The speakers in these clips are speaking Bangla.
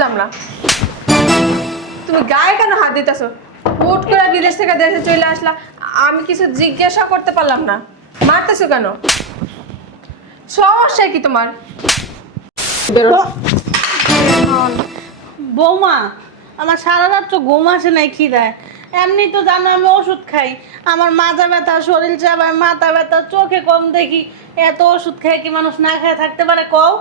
বুঝলাম না, তুমি গায়ে কেন হাত দিতেছো? হুট করে বিদেশ থেকে দেশে চলে আসলা, আমি কিছু জিজ্ঞাসা করতে পারলাম না, মারতেছো কেন? সমস্যা কি তোমার? বেরো। বৌমা, আমার সারা রাত তো ঘুম আসে নাই খিদায়। এমনি তো জানো আমি ওষুধ খাই, আমার মাথা ব্যথা, শরীর চাবায়, মাথা ব্যথা, চোখে কম দেখি। এত ওষুধ খাই কি মানুষ না খায় থাকতে পারে কও?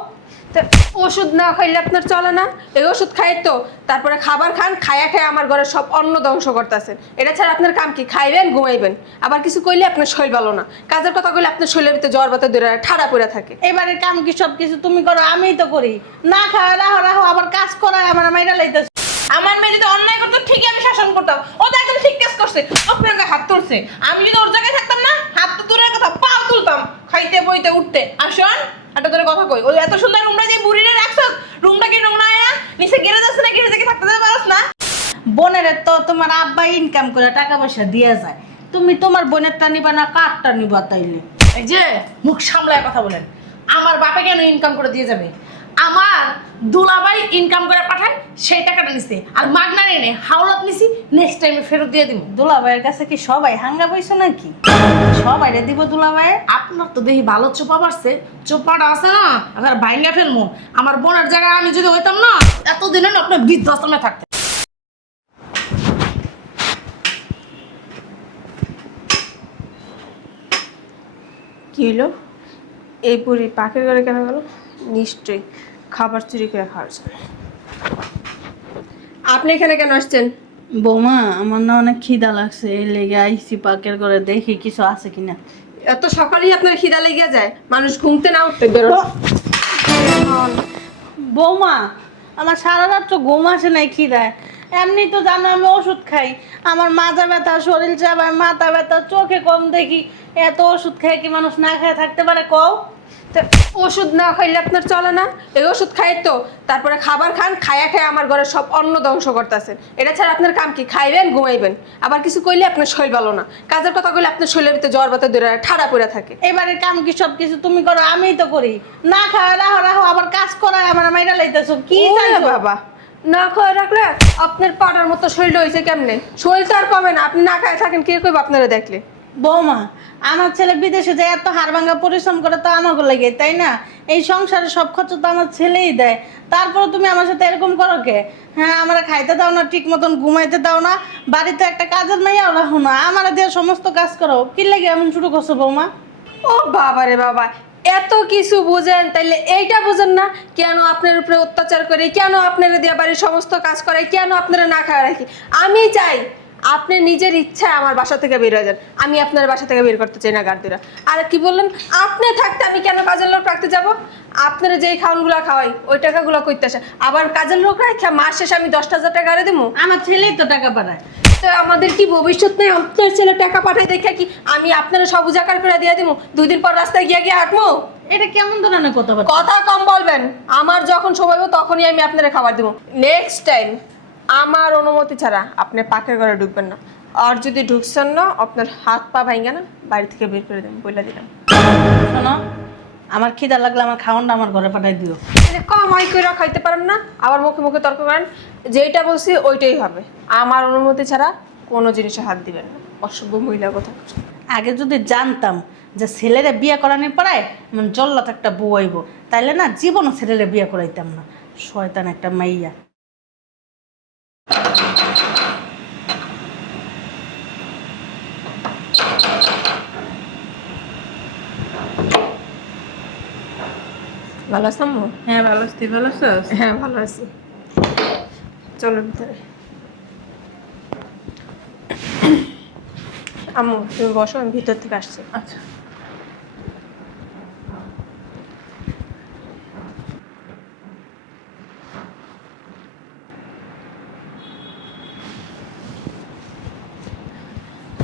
তা ওষুধ না খাইলে আপনার চলে না? এই ওষুধ খাই তো, তারপরে খাবার খান, খায়া খায় আমার ঘরের সব অন্ন ধ্বংস করতেছেন। এটা ছাড়া আপনার কাম কি? খাইবেন, ঘুমাইবেন। আবার কিছু কইলে আপনার শরীর ভালো না, কাজের কথা কইলে আপনার শরীরের ভিতরে জ্বর বাতা ধরে ঠাড়া পড়ে থাকে। এবারে কাম কি সব কিছু তুমি করো? আমিই তো করি। না খাওয়া রাহো রাহো, আবার কাজ করায় আমার মাইরা লাইতেছে। আমার মেয়ে যদি অন্যায় করতো ঠিকই আমি শাসন করতাম। ও তো একদম ঠিক কাজ করছে, আপনার গায়ে হাত তুলছে। আমি যদি ওর জায়গায় থাকতাম না, হাত তো দূরের কথা, পাও তুলতাম, খাইতে বইতে উঠতে। আসুন একটা ধরে কথা কই, ওই এত সুন্দর রুমটা যে বুড়িরে রাখছো, রুমটা কি রুম না? নিচে গেড়ে যাচ্ছে না, গেড়ে থেকে থাকতে দেবে পারছ না? বোনের তো তোমার আব্বা ইনকাম করে টাকা পয়সা দিয়ে যায়, তুমি তোমার বোনেরটা নিবা না কারটা নিবা তাইলে? এই যে মুখ সামলায় কথা বলেন। আমার বাপে কেন ইনকাম করে দিয়ে যাবে? আমার দুলাভাই ইনকাম করে পাঠায়, সেই টাকাটা নিছে। আর মাগনা এনে হাওলাত নিছি, নেক্সট টাইমে ফেরত দিয়ে দিব। দুলাভাইয়ের কাছে কি সবাই হাঙ্গা পয়সা নাকি? সবাই রে দিব দুলাভাই? আপনার তো দেখি ভালো চোপা পারছে, চোপাটা আছে না এবার ভাইঙ্গা ফেলবো। আমার বোনের জায়গায় আমি যদি হইতাম না, এতদিনে না আপনার বৃদ্ধাশ্রমে থাকতে। কি হলো? এই বুড়ি পাখির ঘরে কেন গেল? নিশ্চয়ই খাবার চুরি করে খাওয়ার জন্য। আপনি এখানে কেন আসছেন? বৌমা, আমার না অনেক খিদা লাগছে, এই লেগে আইসি পাকের করে দেখি কিছু আছে কিনা। এত সকালেই আপনার খিদা লেগে যায়? মানুষ ঘুমতে না উঠতে বেরো। বৌমা, আমার সারা রাত তো ঘুম আসে নাই খিদায়। এমনি তো জানো আমি ওষুধ খাই, আমার মাথা ব্যথা, শরীর চাবায়, মাথা ব্যথা, চোখে কম দেখি। এত ওষুধ খাই কি মানুষ না খায় থাকতে পারে কও? তা ওষুধ না খাইলে আপনার চলে না? এই ওষুধ খাই তো, তারপরে খাবার খান, খায়া খায় আমার ঘরের সব অন্ন ধ্বংস করতেছেন। এটা ছাড়া আপনার কাম কি? খাইবেন, ঘুমাইবেন। আবার কিছু কইলে আপনার শরীর ভালো না, কাজের কথা কইলে আপনার শরীরের ভিতরে জ্বর বাতা ধরে ঠাড়া পড়ে থাকে। এবারে কাম কি সব কিছু তুমি করো? আমিই তো করি। না খাওয়া রাহো রাহো, আবার কাজ করায় আমার মাইরা লাইতেছো। কি ওরে চাইছো? বাবা, না খাওয়া রাখলে আপনার পাটার মতো শরীর হয়েছে কেমনে? শরীর তো আর কমে না, আপনি না খায় থাকেন, কে কইব আপনারা দেখলে? বৌমা, আমার ছেলে বিদেশে যায় এত হাড়ভাঙ্গা পরিশ্রম করে তো আমাকে লাগে, তাই না? এই সংসারে সব খরচ তো আমার ছেলেই দেয়। তারপরে তুমি আমার সাথে এরকম করো কে? হ্যাঁ, আমরা খাইতে দাও না, ঠিক মতন ঘুমাইতে দাও না, বাড়িতে একটা কাজের মেয়েও রাখো না, আমার দিয়ে সমস্ত কাজ করো। কি লাগে এমন শুরু করছো বৌমা? ও বাবা রে বাবা, এত কিছু বুঝেন, তাইলে এইটা বুঝেন না কেন আপনার উপরে অত্যাচার করে, কেন আপনারা দিয়া বাড়ির সমস্ত কাজ করে, কেন আপনারা না খাওয়া রাখি? আমি চাই আপনি নিজের ইচ্ছা আমার বাসা থেকে বের হয়ে যান। আমি আপনার বাসা থেকে বের করতে চাই না গার্দিরা। আর কি বললেন? আপনি থাকতে আমি কেন কাজের লোক রাখতে যাব? আপনারা যেই খাওয়ানগুলো খাওয়াই ওই টাকাগুলো কইতে আসে, আবার কাজের লোক রাখা মাস শেষে আমি 10,000 টাকা আরে দেবো? আমার ছেলেই তো টাকা পাঠায়। তো আমাদের কি ভবিষ্যৎ নেই? আপনার ছেলে টাকা পাঠায় দেখে কি আমি আপনারা সব উজাকার করে দিয়ে দেবো? 2 দিন পর রাস্তায় গিয়ে গিয়ে হাঁটবো? এটা কেমন ধরনের কথা বলে? কথা কম বলবেন। আমার যখন সময় হবে তখনই আমি আপনারা খাবার দেবো। নেক্সট টাইম আমার অনুমতি ছাড়া আপনি পাকের ঘরে ঢুকবেন না। আর যদি ঢুকছেন না, আপনার হাত পা ভাঙে না বাড়ি থেকে বের করে দেবেন, বলে দিলাম। শোনো, আমার খিদা লাগলে আমার খাওয়ানটা আমার ঘরে পাঠাই দিও। কমাই করে খাইতে পারেন না, আবার মুখে মুখে তর্ক করেন। যেইটা বলছি ওইটাই হবে। আমার অনুমতি ছাড়া কোনো জিনিসে হাত দিবেন না। অসভ্য মহিলা কথা। আগে যদি জানতাম যে ছেলেরা বিয়ে করানোর পড়ায় এমন জল্লাত একটা বউ আইব, তাইলে না জীবনও ছেলেরা বিয়ে করাইতাম না। শয়তান একটা মাইয়া। ভালো আছো আম্মু? হ্যাঁ ভালো আছি, ভালো আছিস? হ্যাঁ ভালো আছি। চলো ভিতরে। আম্মু তুমি বসো, আমি ভিতর থেকে আসছি। আচ্ছা।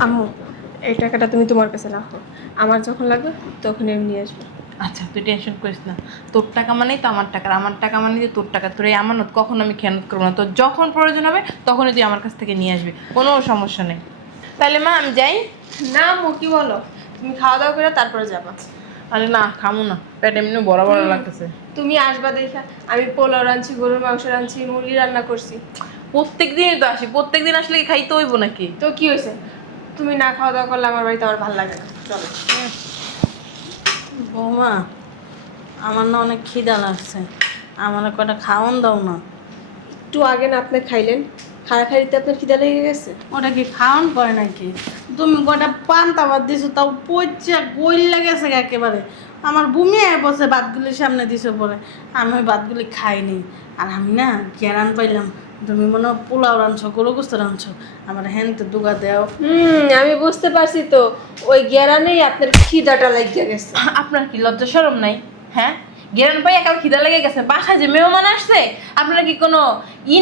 আম্মু এই টাকাটা তুমি তোমার কাছে রাখো, আমার যখন লাগবে তখন আমি নিয়ে আসবো। আচ্ছা তুই টেনশন করিস না, তোর টাকা মানেই তো আমার টাকা, আমার টাকা মানে যে তোর টাকা। তোর এই আমানত কখন আমি খেয়ানত করবো না। তোর যখন প্রয়োজন হবে তখনই তুই আমার কাছ থেকে নিয়ে আসবি, কোনো সমস্যা নেই। তাহলে মা আমি যাই। না আম্মু কি বলো, তুমি খাওয়া দাওয়া করে তারপরে যাবা। আরে না খামু না, পেট এমনি বড় বড় লাগতেছে। তুমি আসবা দেখা আমি পোলাও রাঁধছি, গরুর মাংস রাঁধছি, মুরগি রান্না করছি। প্রত্যেকদিনই তো আসি, প্রত্যেকদিন আসলে কি খাইতে হইব নাকি? তো কি হয়েছে? তুমি না খাওয়া দাওয়া করলে আমার বাড়িতে আমার ভালো লাগে না। চলো। বৌমা, আমার না অনেক খিদা লাগছে, আমার কটা খাওয়ান দাও না। একটু আগে না আপনি খাইলেন, খাড়াখাড়িতে আপনার খিদা লেগে গেছে। ওটা কি খাওয়ান করে নাকি? তুমি কটা পান্তা ভাত দিছো, তাও পচা গইল্লা গেছে একেবারে। আমার বমি আয় বসে ভাতগুলির সামনে দিছো পরে, আমি ওই ভাতগুলি খাইনি। আর আমি না গ্যারান পাইলাম তুমি মনে হয় পোলাও রাঁধছো, গরু গোস্ত রাঁধছো, আমার হ্যান্তে দুগা দেও। আমি বুঝতে পারছি তো, ওই গেরানেই আপনার খিদাটা লাগিয়ে গেছে। আপনার কি লজ্জা শরম নাই? হ্যাঁ, গেরান পাই একাল খিদা লেগে গেছে, বাসায় যে মেহমান আসছে, আপনার কি কোনো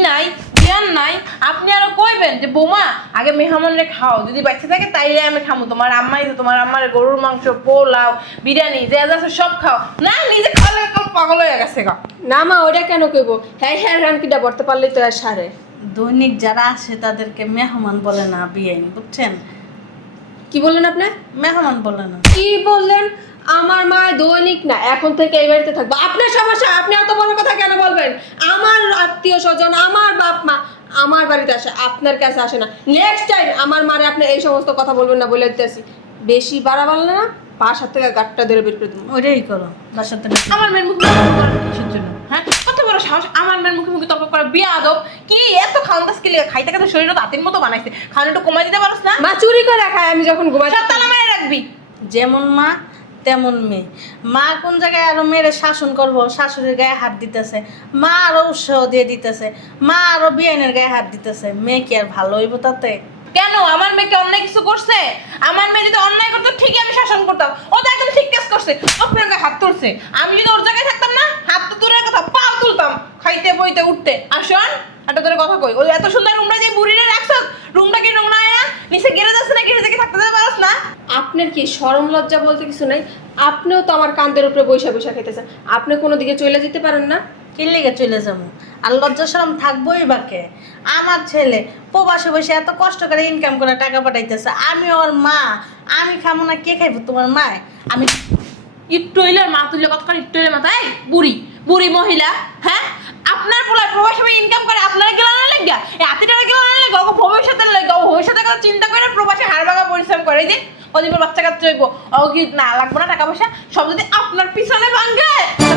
নাই, জ্ঞান নাই? আপনি আরো কইবেন যে বৌমা আগে মেহমানরে খাও, যদি বাচ্চা থাকে তাইলে আমি খামু। তোমার আম্মাই তো, তোমার আম্মার গরুর মাংস, পোলাও, বিরিয়ানি যা যা আছে সব খাও। না, নিজে খাওয়ালে পাগল হয়ে গেছে গা। না মা, ওটা কেন কইব? হ্যাঁ হ্যাঁ, রানকিটা বর্তে পারলেই তো আর সারে। দৈনিক যারা আসে তাদেরকে মেহমান বলে না, বিয়াইন, বুঝছেন? কি বললেন আপনি? মেহমান বলে না। কি বললেন? আমার মা দৈনিক না, এখন থেকে এই বাড়িতে থাকবো। আপনার সমস্যা, আপনি এত বড় কথা কেন বলবেন? আমার আত্মীয় স্বজন, আমার বাপ মা আমার বাড়িতে আসে, আপনার কাছে আসে না। নেক্সট টাইম আমার মারে আপনি এই সমস্ত কথা বলবেন না বলে দিতেছি। বেশি বাড়াবাল না, বাসার থেকে গাটটা ধরে বের করে দেবো। ওইটাই করো, বাসার থেকে। আমার মেয়ের মুখে কিসের জন্য? হ্যাঁ, কত বড় সাহস আমার মেয়ের মুখে মুখে তর্ক করে? বিয়া আদব কি এত খাওয়ান দাস কি লেগে? খাইতে খাইতে শরীরটা দাঁতের মতো বানাইছে, খাওয়ানো একটু কমাই দিতে পারছ না? মা চুরি করে খায়, আমি যখন ঘুমাই। সব তালা মারে রাখবি। যেমন মা তেমন মেয়ে। মা কোন জায়গায় আরো মেয়ের শাসন করবো, শাশুড়ির গায়ে হাত দিতেছে, মা আরো উৎসাহ দিয়ে দিতেছে, মা আরো বিয়ানের গায়ে হাত দিতেছে, মেয়ে কি আর ভালো হইব তাতে? কেন আমার মেয়েকে অন্যায় কিছু করছে? আমার মেয়ে যদি অন্যায় করতো ঠিকই আমি শাসন করতাম। ও তো একদম ঠিক কাজ করছে, আপনার গায়ে হাত তুলছে। আমি যদি ওর জায়গায় থাকতাম না, হাত তো দূরের কথা, পাও তুলতাম খাইতে বইতে উঠতে। আসুন একটা তোর কথা কই, ওই এত সুন্দর রুমটা যে বুড়িরে রাখছো, রুমটা কি নোংরা হয় না? নিচে গ্যারেজ আছে না, গ্যারেজে কি থাকতে পারছ না? আপনার কি শরম লজ্জা বলতে কিছু নাই? আপনিও তো আমার কান্দের উপরে বৈশা বৈশা খেতেছেন, আপনি কোনো দিকে চলে যেতে পারেন না? কি লেগে চলে যাবো? আর লজ্জা শরম থাকবোই বাকে। আমার ছেলে প্রবাসে বসে এত কষ্ট করে ইনকাম করে টাকা পাঠাইতেছে, আমি ওর মা, আমি খাবো না, কে খাইবো? তোমার মা? আমি একটু হইলে মা তুললে কত করে একটু হইলে মাথায় বুড়ি বুড়ি মহিলা। হ্যাঁ, আপনার পোলা প্রবাসে ইনকাম করে, আপনারা গেলানো লাগা এই আতিটারা গেলানো লাগা, ও ভবিষ্যতের লাগা, ও ভবিষ্যতের কথা চিন্তা করে প্রবাসে হাড় ভাঙা পরিশ্রম করে। এই যে ওদিন বাচ্চা কাচ্চা হইব, ও কি না লাগবে না টাকা পয়সা? সব যদি আপনার পিছনে ভাঙে,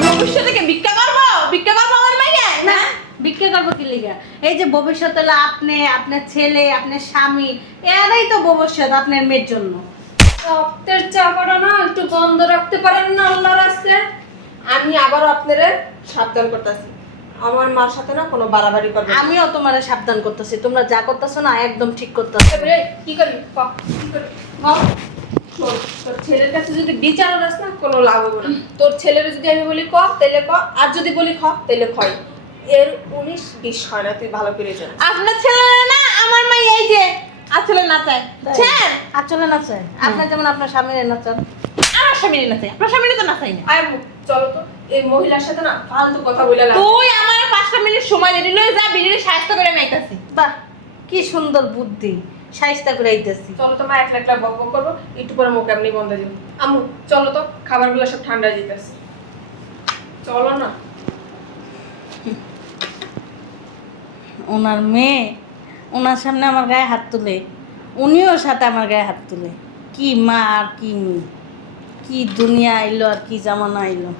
ভবিষ্যতে থেকে ভিক্ষা করবো, ভিক্ষা করবো আমার মাইয়া না? বিক্রি করবো কি লিগা? এই যে ভবিষ্যৎ হলো আপনি, আপনার ছেলে, আপনার স্বামী, এরাই তো ভবিষ্যৎ আপনার মেয়ের জন্য। রক্তের চাপাটা না একটু বন্ধ রাখতে পারেন না আল্লাহর রাস্তে? আমি আবারও আপনারে সাবধান করতেছি, আমার মার সাথে না কোনো বাড়াবাড়ি করবে না। আমিও তোমারে সাবধান করতেছি, তোমরা যা করতেছো না একদম ঠিক করতেছো। এই, কি করবি? ক, কি করবি? ক। শোন, তোর ছেলের কাছে যদি বিচার রাস না, কোনো লাভ হবে না। তোর ছেলের যদি আমি বলি ক, তাইলে ক, আর যদি বলি খ, তাইলে খয়। এর 19-20 হয় না, তুই ভালো করে জানিস। আপনার ছেলে না আমার মাই, এই যে আসলে না চায় ছেন আসলে না চাই আপনার যেমন আপনার স্বামীর না চান, আমার স্বামীর না চাই, আপনার স্বামীর তো না চাই না। আয় চলো তো, এই মহিলার সাথে না ফালতু কথা বলে লাভ নেই। তুই আমার 5টা মিনিট সময় দিলি, লই যা বিড়ির সাহায্য করে আমি আইতাছি। বাহ কি সুন্দর বুদ্ধি, সাইজটা করে আইতেছি। চলো তো মা, একলা একলা বক বক করবো, একটু পরে মুখ এমনি বন্ধ দিব। আম্মু চলো তো, খাবারগুলো সব ঠান্ডা হয়ে যেতেছে, চলো না। ওনার মেয়ে ওনার সামনে আমার গায়ে হাত তুলে, উনিও সাথে আমার গায়ে হাত তুলে। কি মা আর কি মেয়ে, কি দুনিয়া আইলো আর কি জামানা আইলো।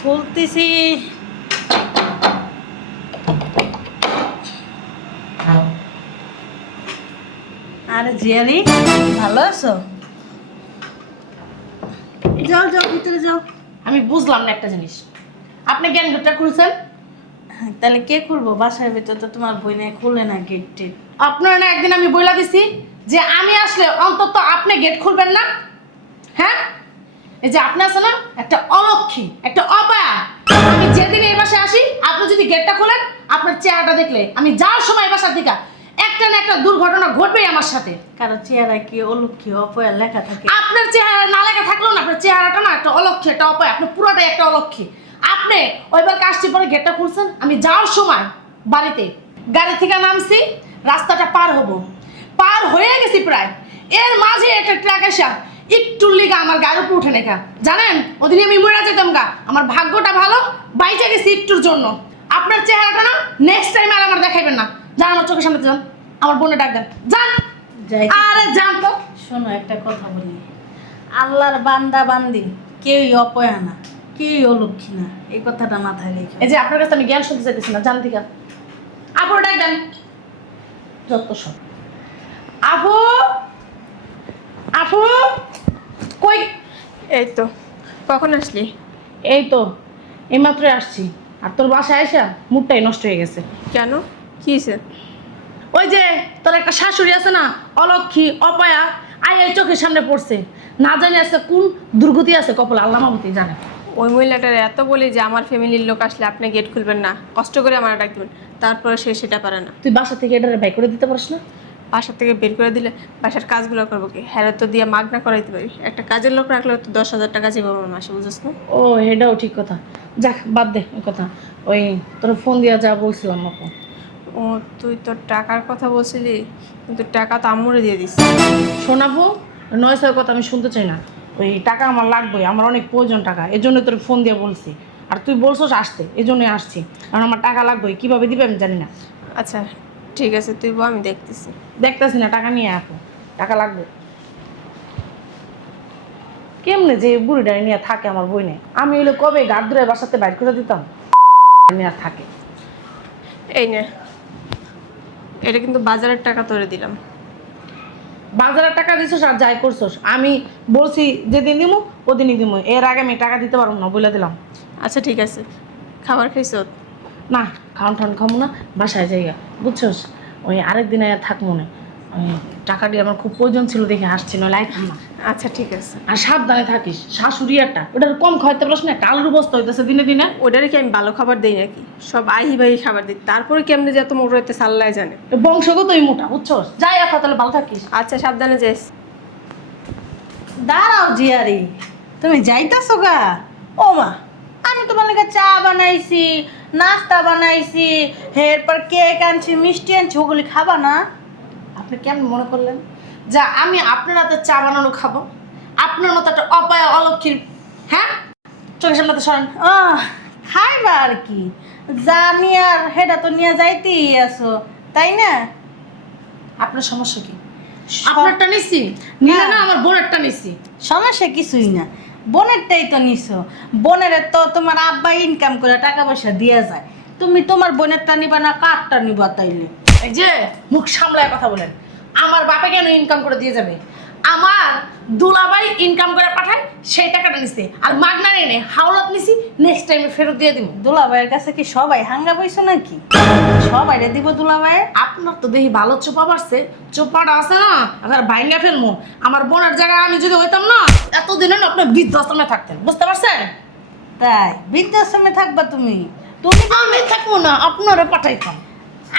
খুলতেছি, আরে জিয়ারি ভালো আছো? যাও যাও ভিতরে যাও। আমি বুঝলাম না একটা জিনিস, আপনি জ্ঞান গেটটা খুলছেন, তাহলে কে খুলবো? বাসার ভিতর তো তোমার বইনে খুলে না গেট টেট। আপনার না একদিন আমি বইলা দিছি যে আমি আসলে অন্তত আপনি গেট খুলবেন না। হ্যাঁ, এই যে আপনি আছে না একটা অলক্ষী, একটা অপায়া। আমি যেদিন এই বাসায় আসি, আপনি যদি গেটটা খোলেন, আপনার চেহারাটা দেখলে আমি যাওয়ার সময় এই বাসার দিকে একটা না একটা দুর্ঘটনা ঘটবেই আমার সাথে। কারো চেহারা কি অলক্ষী অপয়া লেখা থাকে? আপনার চেহারা না লেখা থাকলেও না, আপনার চেহারাটা না একটা অলক্ষী, একটা অপায়, আপনি পুরোটাই একটা অলক্ষী। আপনি ওইবার কাজটি পরে গেটটা খুলছেন, আমি যাওয়ার সময় বাড়িতে গাড়ি থেকে নামছি, রাস্তাটা পার হব, পার হয়ে গেছি প্রায়, এর মাঝে একটা ট্রাক আসা একটুর লিগা আমার গায়ের উপর উঠে নেকা। জানেন ওদিনে আমি মরে যেতাম গা, আমার ভাগ্যটা ভালো, বাইচে গেছি একটুর জন্য। আপনার চেহারাটা না নেক্সট টাইম আর আমার দেখাইবেন না। যান আমার চোখের সামনে যান, আমার বোনে ডাক দেন, যান। যাইতে- আরে যান তো। শোনো একটা কথা বলি, আল্লাহর বান্দা বান্দি কেউই অপয়া না, কেউই অলক্ষী না, এই কথাটা মাথায় রেখে। এই যে আপনার কাছে আমি জ্ঞান শুনতে চাইতেছি না, জান থেকে আপু ডাক দেন, যত সব। আপু, আপু কই? এই তো, কখন আসলি? এই তো এইমাত্রই আসছি। আর তোর বাসায় আসা মুডটাই নষ্ট হয়ে গেছে। কেন, কি হয়েছে? ওই যে তোর একটা শাশুড়ি আছে না, অলক্ষী অপয়া, এই চোখের সামনে পড়ছে, না জানি আছে কোন দুর্গতি আছে কপালে, আল্লাহ মাহমুদই জানে। ওই মহিলাটার এত বলি যে আমার ফ্যামিলির লোক আসলে আপনি গেট খুলবেন না, কষ্ট করে আমার ডাক দেবেন, তারপরে সে সেটা পারে না। তুই বাসা থেকে এটারে বাই করে দিতে পারিস না? বাসা থেকে বের করে দিলে বাসার কাজগুলো করবো কি? হ্যাঁ তো দিয়ে মাগনা করাইতে পারি, একটা কাজের লোক রাখলে তো 10,000 টাকা জীবন মাসে, বুঝছ না? ও এটাও ঠিক কথা, যাক বাদ দে ওই কথা। ওই তোর ফোন দিয়া যা বলছিলাম আমাকে। ও তুই তো টাকার কথা বলছিলি, কিন্তু টাকা তো আম্মুরে দিয়ে দিস। শোনাবো নয় ছয় কথা আমি শুনতে চাই না। ওই টাকা আমার লাগবে, আমার অনেক প্রয়োজন টাকা, এই জন্য তোর ফোন দিয়ে বলছি। আর তুই বলছিস আসতে, এই জন্যই আসছি, কারণ আমার টাকা লাগবে, কীভাবে দিবে আমি জানি না। আচ্ছা ঠিক আছে, তুই বল, আমি দেখতেছি। দেখতেছি না, টাকা নিয়ে আসো, টাকা লাগবে। কেমনে যে বুড়িটা নিয়ে থাকে আমার বই নেই, আমি হইলে কবে গাছ ধরে বাসাতে বাইর করে দিতাম, নিয়ে থাকে। এই নে, এটা কিন্তু বাজারের টাকা তোরে দিলাম। বাজারের টাকা দিছস আর যাই করছস, আমি বলছি যেদিন দিমু ওদিনই দিমু, এর আগে আমি টাকা দিতে পারবো না, বলে দিলাম। আচ্ছা ঠিক আছে, খাবার খাইছ? না খাওয়ান ঠান খামো না, বাসায় জায়গা বুঝছস। ওই আরেকদিন আর থাকবো না, ওই টাকাটি আমার খুব প্রয়োজন ছিল দেখে আসছি, নয় লাইতাম না। আচ্ছা ঠিক আছে। আর সাবধানে থাকিস, শাশুড়ি একটা ওটার কম খাওয়াইতে পারস না, কালুর বস্তা হইতেছে দিনে দিনে। ওটারে কি আমি ভালো খাবার দিই নাকি? সব আহি বাহি খাবার দিই, তারপরে কেমনি যে এত মোটা হইতে সাল্লাই জানে। বংশগতই মোটা বুঝছস। যাই এখন তাহলে ভালো থাকিস। আচ্ছা সাবধানে যাইস। দাঁড়াও জিয়ারি, তুমি যাইতাছো গা? ও মা, আমি তোমার লেগে চা বানাইছি, নাস্তা বানাইছি, এরপর কেক আনছি, মিষ্টি আনছি, ওগুলি খাবা না? আপনি কেমন মনে করলেন যা আমি আপনার হাতে চা বানানো খাবো? আপনার মতো একটা অপায়া অলক্ষীর, হ্যাঁ, চোখের সামনে তো সরেন। খাইবা আর কি, যা নিয়ে আর হেটা তো নিয়ে যাইতেই আছো, তাই না? আপনার সমস্যা কি? আপনারটা নিছি নিলে না, আমার বোনেরটা নিছি। সমস্যা কিছুই না, বোনেরটাই তো নিছো। বোনের তো তোমার আব্বা ইনকাম করে টাকা পয়সা দিয়া যায়, তুমি তোমার বোনেরটা নিবা না কারটা নিবা তাইলে? এই যে মুখ সামলায় কথা বলেন, আমার বাপে কেন ইনকাম করে দিয়ে যাবে? আমার দুলাভাই ইনকাম করে পাঠায়, সেই টাকাটা নিছে, আর মাগনা এনে হাওলাত নিছি, নেক্সট টাইমে ফেরত দিয়ে দিব। দুলাভাইয়ের কাছে কি সবাই হাঙ্গা বইছো নাকি? সবাই রে দিব দুলাভাই? আপনার তো দেখি ভালো চোপা পারছে, চোপাটা আছে না আবার ভাইঙ্গা ফেলমু। আমার বোনের জায়গায় আমি যদি হইতাম না, এতদিনে না আপনি বৃদ্ধাশ্রমে থাকতেন, বুঝতে পারছেন? তাই বৃদ্ধাশ্রমে থাকবা তুমি? তুমি আমি থাকবো না, আপনারা পাঠাইতাম।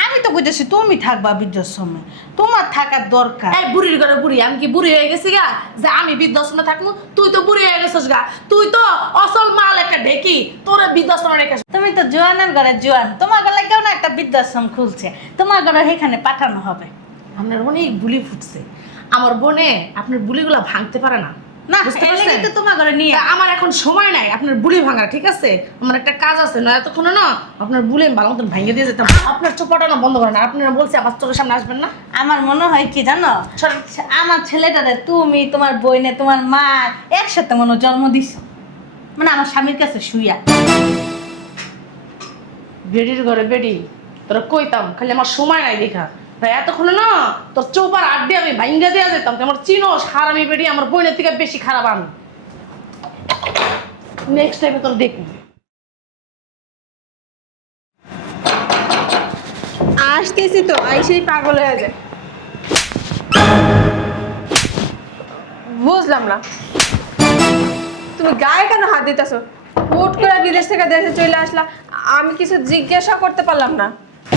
আমি তো কইতেছি তুমি থাকবা বৃদ্ধাশ্রমে, তোমার থাকার দরকার। এই বুড়ির ঘরে বুড়ি, আমি কি বুড়ি হয়ে গেছি গা যে আমি বৃদ্ধাশ্রমে থাকবো? তুই তো বুড়ি হয়ে গেছিস গা, তুই তো অসল মাল একটা ঢেকি, তোরে বৃদ্ধাশ্রমে রেখে। তুমি তো জোয়ানের ঘরে জোয়ান, তোমার গলা কেউ না একটা বৃদ্ধাশ্রম খুলছে, তোমার ঘরে এখানে পাঠানো হবে। আপনার অনেক বুলি ফুটছে, আমার বোনে আপনার বুলিগুলা ভাঙতে পারে না, না বুঝতে এলে পারছেন? কিন্তু তোমার ঘরে নিয়ে তা আমার এখন সময় নাই আপনার বুলি ভাঙা, ঠিক আছে? আমার একটা কাজ আছে, না এতক্ষণে না আপনার বুলি ভালো মতন ভাঙিয়ে দিয়ে যেতাম। আপনার চোপাটা না বন্ধ করেন, আপনারা বলছে আমার চোখের সামনে আসবেন না। আমার মনে হয় কি জানো, আমার ছেলেটারে তুমি তোমার বইনে তোমার মা একসাথে মনে হয় জন্ম দিছো, মানে আমার স্বামীর কাছে শুইয়া। বেডির ঘরে বেডি, তোরা কইতাম, খালি আমার সময় নাই দেখা। তাই এতক্ষণে না তোর চৌপার আড্ডি আমি ভাঙ্গা দেওয়া যেতাম, তুই আমার চিনোস হারামি বেডি, আমার বোনের থেকে বেশি খারাপ আমি। নেক্সট টাইমে তোর দেখবি। আসতেছি তো, আইসেই পাগল হয়ে যায়। বুঝলাম না, তুমি গায়ে কেন হাত দিতেছো? হুট করে বিদেশ থেকে দেশে চলে আসলা, আমি কিছু জিজ্ঞাসা করতে পারলাম না,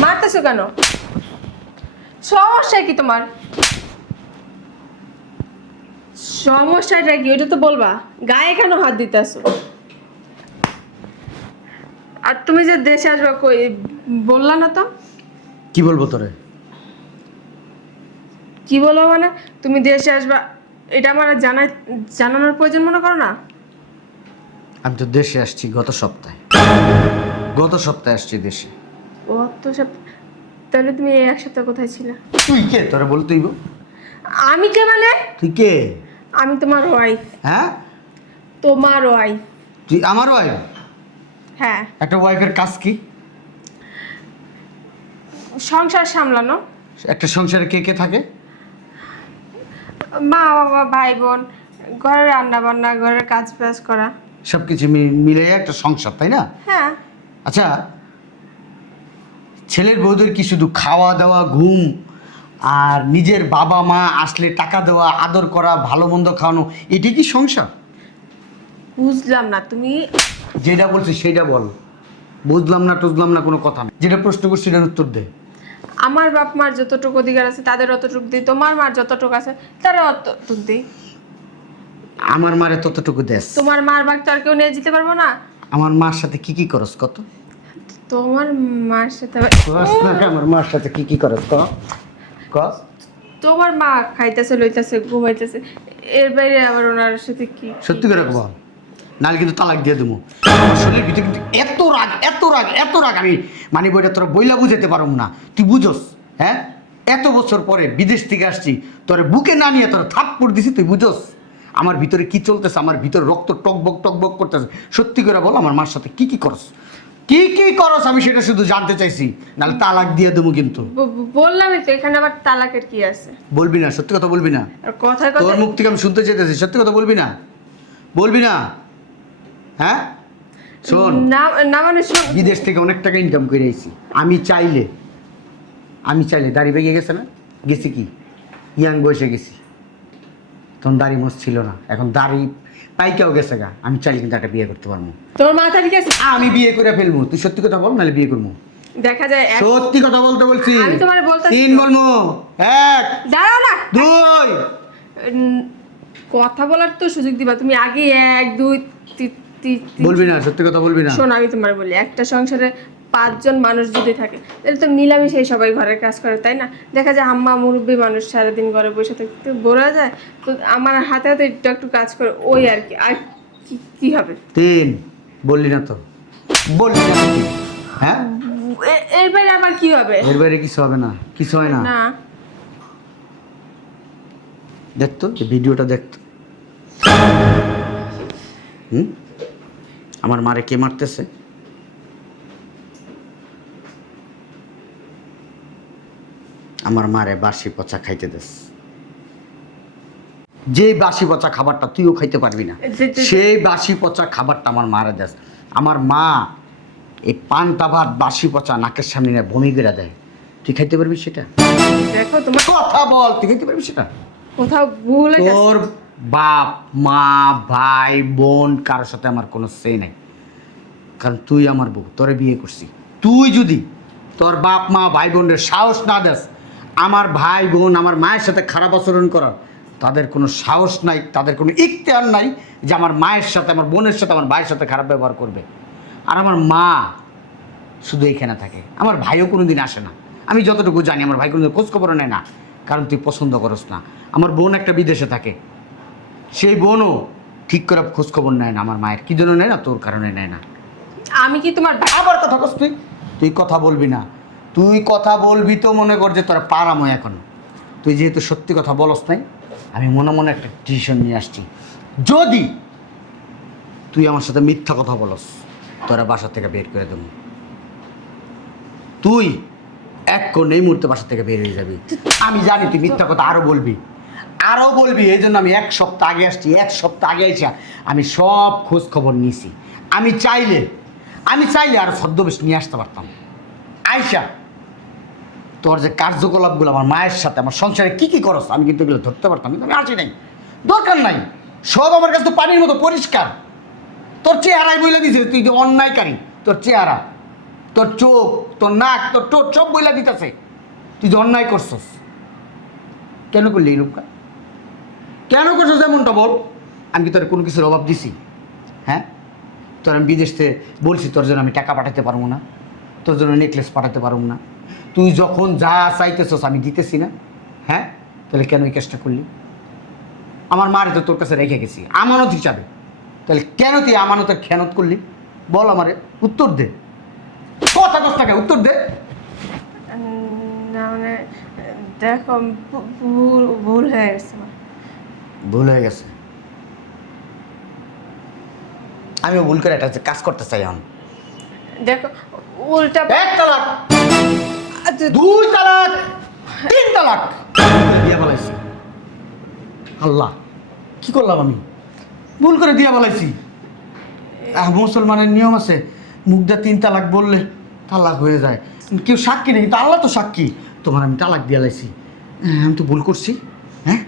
মারতেছো কেন? সমস্যা কি তোমার? সমস্যাটা কি ওটা তো বলবা, গায়ে কেন হাত দিতেছো? আর তুমি যে দেশে আসবা কই, বললা না তো। কি বলবো তোরে? কি বলবো মানে তুমি দেশে আসবা এটা আমার জানানোর প্রয়োজন মনে করো না? আমি তো দেশে আসছি গত সপ্তাহে আসছি দেশে। ও তো সব, তাহলে তুমি এই এক সপ্তাহ কোথায় ছিলে? তুই কে তোরে বলতেই? আমি কে মানে? তুই কে? আমি তোমার ওয়াইফ। হ্যাঁ, তোমার ওয়াইফ। তুই আমার ওয়াইফ? হ্যাঁ। একটা ওয়াইফের কাজ কি? সংসার সামলানো। একটা সংসারে কে কে থাকে? মা বাবা ভাই বোন, ঘরের রান্না বান্না, ঘরের কাজ বাজ করা, সবকিছু মিলে একটা সংসার, তাই না? হ্যাঁ। আচ্ছা, ছেলের বউদের কি শুধু খাওয়া দাওয়া, ঘুম আর নিজের বাবা মা আসলে টাকা দেওয়া, আদর করা, ভালো মন্দ খাওয়ানো, এটি কি সংসার? বুঝলাম না তুমি। যেটা বলছিস সেটা বল। বুঝলাম না টুঝলাম না কোনো কথা না। যেটা প্রশ্ন করছি সেটার উত্তর দে। আমার বাপ মার যতটুকু অধিকার আছে তাদের অতটুকু দিই, তোমার মার যতটুকু আছে তারা অতটুকু দিই। আমার মারে ততটুকু দেশ। তোমার মার ভাগ তো আর কেউ নিয়ে যেতে পারবো না। আমার মার সাথে কি কি করস কত? তোমার মার সাথে আমার মার সাথে কি কি করস ক? তোমার মা খাইতেছে, লইতেছে, ঘুমাইতেছে, এর বাইরে আবার ওনার সাথে কি? সত্যি করে বল, নাহলে কিন্তু তালাক দিয়ে দেবো। আমার শরীরের ভিতরে কিন্তু এত রাগ আমি মানে বইটা তোরা বইলা বুঝাতে পারব না। তুই বুঝোস? হ্যাঁ, এত বছর পরে বিদেশ থেকে আসছি, তোর বুকে না নিয়ে তোরা থাপ্পড় দিছি, তুই বুঝোস আমার ভিতরে কি চলতেছে? আমার ভিতরে রক্ত টকবক করতেছে। সত্যি করে বল, আমার মার সাথে কি কি করস? কি কি করস আমি সেটা শুধু জানতে চাইছি, নাহলে তালাক দিয়ে দেবো কিন্তু। বললামই তো, এখানে আবার তালাকের কি আছে? বলবি না? সত্যি কথা বলবি না? আর কথায় তোর কথায় মুখ থেকে আমি শুনতে চাইতেছি, সত্যি কথা বলবি না? বলবি না? হ্যাঁ শোন, না না মানে বিদেশ থেকে অনেক টাকা ইনকাম করে আইছি। আমি চাইলে দাড়ি বেগে গেছে না, গেছি কি ইয়াং বয়সে গেছি, তখন দাড়ি মোছ ছিল না, এখন দাড়ি পাইকাও গেছে গা। আমি চাইলে কিন্তু একটা বিয়ে করতে পারবো। তোর মাথা ঠিক আছে? আমি বিয়ে করে ফেলবো। তুই সত্যি কথা বল, নাহলে বিয়ে করবো। দেখা যায় সত্যি কথা বলতে বলছি। আমি তোমার বলতেছি। 3 বলবো। 1 দাঁড়াও না। 2 কথা বলার তো সুযোগ দিবা তুমি। আগে 1 2 3 বলবি না? সত্যি কথা বলবি না? শোন, আমি তোমার বলি, একটা সংসারে 5 জন মানুষ যদি থাকে তাহলে তো মিলামিশাই সবাই ঘরের কাজ করে, তাই না? দেখা যায় আম্মা মুরব্বী মানুষ সারাদিন ঘরে বসে থাকতে বোর হয়ে যায়, তো আমার হাতে হাতে একটু কাজ করে, ওই আর কি। আর কি হবে? 3 বললি না তো? বললি না তুই? হ্যাঁ, এর বাইরে আবার কি হবে? এর বাইরে কিছু হবে না, কিছু হয় না। না। দেখতো ভিডিওটা দেখতো। আমার মারে কে মারতেছে? আমার মারে বাসি পচা খাইতে দেস। যে বাসি পচা খাবারটা তুইও খাইতে পারবি না, সেই বাসি পচা খাবারটা আমার মারে দেস। আমার মা এই পান্তা ভাত বাসি পচা নাকের সামনে নিয়ে বমি করে দেয়, তুই খাইতে পারবি সেটা? দেখো তোমার কথা বল, তুই খাইতে পারবি সেটা? কোথাও ভুল হয়ে গেছে। তোর বাপ মা ভাই বোন কারোর সাথে আমার কোনো সে নাই, কারণ তুই আমার বউ, তোরে বিয়ে করছি। তুই যদি তোর বাপ মা ভাই বোনের সাহস না দেস আমার ভাই বোন আমার মায়ের সাথে খারাপ আচরণ করার, তাদের কোনো সাহস নাই, তাদের কোনো ইখতিয়ার নাই যে আমার মায়ের সাথে, আমার বোনের সাথে, আমার ভাইয়ের সাথে খারাপ ব্যবহার করবে। আর আমার মা শুধু এখানে থাকে, আমার ভাইও কোনো দিন আসে না। আমি যতটুকু জানি আমার ভাই কোনো খোঁজ খবর নেয় না, কারণ তুই পছন্দ করস না। আমার বোন একটা বিদেশে থাকে, সেই বোনও ঠিক করে খোঁজ খবর নেয় না আমার মায়ের। কি জন্য নেয় না? তোর কারণে নেয় না। আমি কি তোমার আবার কথা কস তুই? তুই কথা বলবি না। তুই কথা বলবি তো মনে কর যে তোরা পারামো। এখন তুই যেহেতু সত্যি কথা বলস নাই, আমি মনে মনে একটা ডিসিশন নিয়ে আসছি। যদি তুই আমার সাথে মিথ্যা কথা বলস, তোরা বাসা থেকে বের করে দেবো। তুই এক কোণ এই মুহূর্তে বাসা থেকে বের হয়ে যাবি। আমি জানি তুই মিথ্যা কথা আরো বলবি। এই জন্য আমি 1 সপ্তাহ আগে আসছি। 1 সপ্তাহ আগে এসে আমি সব খোঁজ খবর নিয়েছি। আমি চাইলে আর ছদ্মবেশ নিয়ে আসতে পারতাম। আয়শা, তোর যে কার্যকলাপগুলো আমার মায়ের সাথে, আমার সংসারে কি কি করস, আমি কিন্তু এগুলো ধরতে পারতাম, কিন্তু আমি আসি নাই। দরকার নাই, সব আমার কাছে তো পানির মতো পরিষ্কার। তোর চেহারাই বইলা দিছে তুই যে অন্যায়কারী। তোর চেহারা, তোর চোখ, তোর নাক, তোর ঠোঁট সব বইলা দিতেছে তুই যে অন্যায় করছস। কেন করলি এই রূপকা? কেন করছস এমনটা বল? আমি কি তোর কোনো কিছুর অভাব দিছি? হ্যাঁ, তোর আমি বিদেশ থেকে বলছি তোর জন্য আমি টাকা পাঠাতে পারবো না? তোর জন্য নেকলেস পাঠাতে পারব না? তুই যখন যা চাইতেছস আমি দিতেছি না? হ্যাঁ, তাহলে কেন এই কাজটা করলি? আমার মারে তো তোর কাছে রেখে গেছি আমানত হিসাবে, তাহলে কেন তুই আমানতের খেয়ানত করলি? বল আমারে, উত্তর দে। কথা দশ টাকা উত্তর দে। না মানে দেখো, ভুল হয়ে গেছে আমার। ভুল হয়ে গেছে? আমিও ভুল করে একটা কাজ করতে চাই এখন। দেখো উল্টা 1 তালাক, আচ্ছা, 2 তালাক, 3 তালাক দিয়া বলাইছি। আল্লাহ, কি করলাম আমি? ভুল করে দিয়া বলাইছি। মুসলমানের নিয়ম আছে, মুখ দিয়ে 3 তালাক বললে তালাক হয়ে যায়। কেউ সাক্ষী নেই, কিন্তু আল্লাহ তো সাক্ষী। তোমার আমি তালাক দিয়া লাইছি। আমি তো ভুল করছি। হ্যাঁ,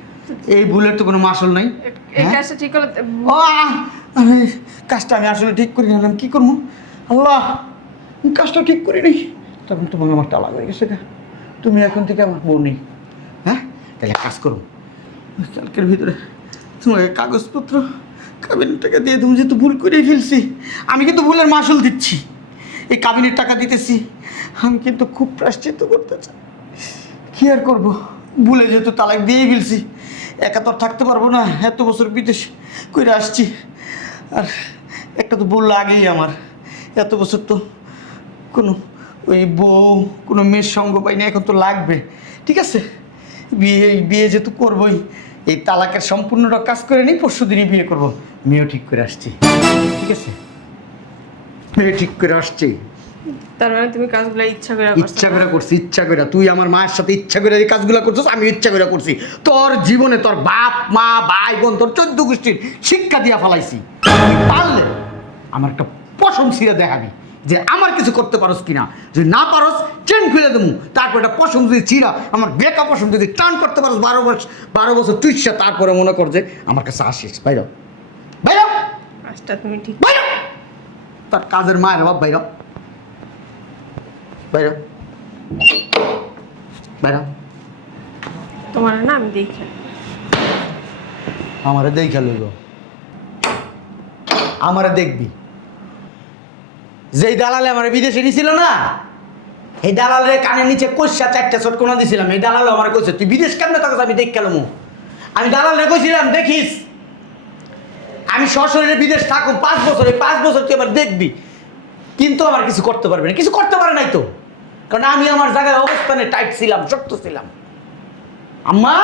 এই ভুলের তো কোনো মাসল নাই। এই হ্যাঁ? কাজটা ঠিক করলে কাজটা আমি আসলে ঠিক করি না, আমি কি করবো? আল্লাহ, আমি কাজটা ঠিক করি নাই। তখন তোমার আমার তালাক হয়ে গেছে গা। তুমি এখন থেকে আমার বউ নেই। হ্যাঁ, তাহলে কাজ করো, কালকের ভিতরে তোমাকে কাগজপত্র কাবিনের টাকা দিয়ে তুমি যেহেতু ভুল করেই ফেলছি, আমি কিন্তু ভুলের মাসুল দিচ্ছি। এই কাবিনের টাকা দিতেছি, আমি কিন্তু খুব প্রায়শ্চিত্ত করতে চাই। কি আর করবো, ভুলে যেহেতু তালাক দিয়েই ফেলছি। একা তো আর থাকতে পারবো না, এত বছর বিদেশ করে আসছি। আর একটা তো বললো আগেই আমার, এত বছর তো কোনো ওই বউ কোনো মেয়ের সঙ্গ পাই না, এখন তো লাগবে। ঠিক আছে, বিয়ে যেহেতু করবোই, এই তালাকের সম্পূর্ণটা কাজ করে নিই, পরশু দিনই বিয়ে করবো। মেয়েও ঠিক করে আসছি। ঠিক আছে, মেয়ে ঠিক করে আসছি। তার মানে তুমি কাজগুলো ইচ্ছা করে করছো? ইচ্ছা করে করছি, ইচ্ছা করে। তুই আমার মায়ের সাথে ইচ্ছা করে এই কাজগুলো করছিস, আমি ইচ্ছা করে করছি। তোর জীবনে তোর বাপ মা ভাই বোন তোর 14 গোষ্ঠীর শিক্ষা দিয়া ফেলাইছি। তুই পারলে আমার একটা পশম ছিঁড়ে দেখাবি যে আমার কিছু করতে পারোস কিনা। যদি না পারোস চেন খুলে দেবো, তারপর একটা পশম যদি ছিঁড়া, আমার বেকা পশম যদি টান করতে পারোস 12 বছর টুইসা, তারপরে মনে কর যে আমার কাছে আসিস। বাইর বাইর কাজটা তুমি ঠিক বাইর, তার কাজের মায়ের বাপ বাইর বাইর বাইর। তোমার না আমি দেখি। আমারে দেখা লইব, আমারে দেখবি। যেই দালালে আমার বিদেশে নিছিল না, এই দালালের কানের নিচে কষা 4টা চটকোনা দিছিলাম। এই দালালে আমার কইছে তুই বিদেশ কেমনে থাকস, আমি দেখ গেলাম। আমি দালালে কইছিলাম দেখিস আমি সশরীরে বিদেশ থাকুম 5 বছর, এই 5 বছর তুই আবার দেখবি। কিন্তু আমার কিছু করতে পারবে না, কিছু করতে পারে নাই তো, কারণ আমি আমার জায়গায় অবস্থানে টাইট ছিলাম, শক্ত ছিলাম। আম্মা